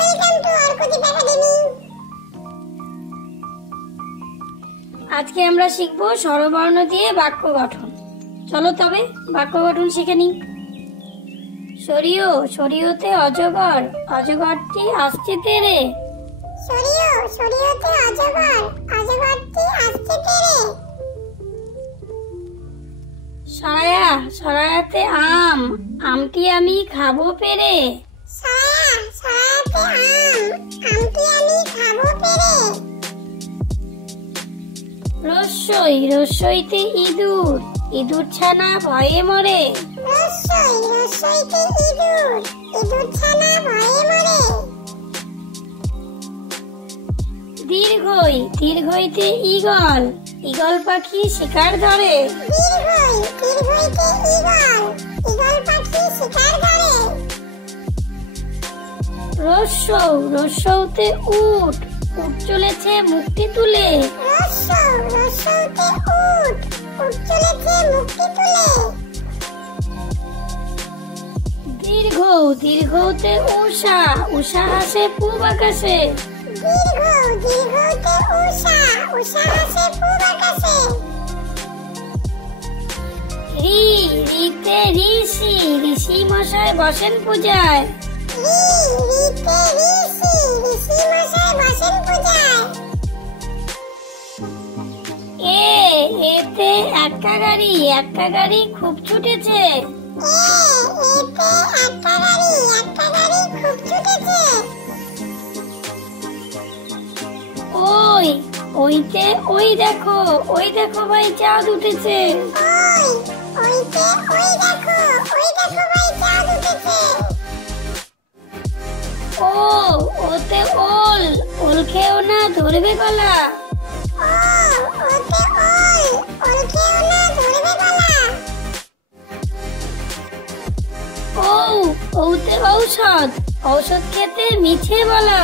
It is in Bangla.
Welcome to Arkadeep academy. আজকে আমরা শিখবো স্বরবর্ণ দিয়ে বাক্য গঠন। চলো তবে বাক্য গঠন শিখে নিই। সরিও, সরিওতে অজগর, অজগরটি আসছে তেরে। সরিও, সরিওতে অজগর, অজগরটি আসছে তেরে। সরায়া, সরায়াতে আম, আমটি আমি খাবো পেরে। সরায়া, সরায়াতে আম, আমটি আমি খাবো পেরে। রস্যই, রস্যইতে ইঁদুর, ইঁদুর ছানা ভয়ে মরে। রস্যই, রস্যইতে ইঁদুর, ইঁদুর ছানা ভয়ে মরে। দীর্ঘই, দীর্ঘইতে ঈগল, ঈগল পাখি শিকার ধরে। দীর্ঘই, দীর্ঘইতে ঈগল, ঈগল পাখি শিকার ধরে। রস্যৌ, রস্যৌতে উট, উট চলেছে মুখটি তুলে। রস্যৌ, রস্যৌতে উট, উট চলেছে মুখটি তুলে। দীর্ঘ, দীর্ঘতে উষা, উষা হাসে পূব আকাশে। দীর্ঘ, দীর্ঘতে উষা, উষা হাসে পূব আকাশে। রি, রিতে ঋষি, ঋষি মশাই বসেন পূজায়। রি, রিতে ঋষি, ঋষি মশাই বসেন পূজায়। এ, এতে এক্কা গাড়ি, এক্কা গাড়ি খুব ছুটেছে। এতে একটা গাড়ি, একটা গাড়ি খুব ছুটেছে। ওই, ওইতে ওই দেখো, ওই দেখো ভাই চাঁদ উঠেছে। ওই, ওইতে ওই দেখো, ওই দেখো ভাই চাঁদ উঠেছে। ও, ওতে ওল, ওল খেও না ধরবে গলা। ও, ওতে ওল, ওল খেও না ধরবে গলা। ও, ওতে ঔষধ, ঔষধ খেতে মিছে বলা।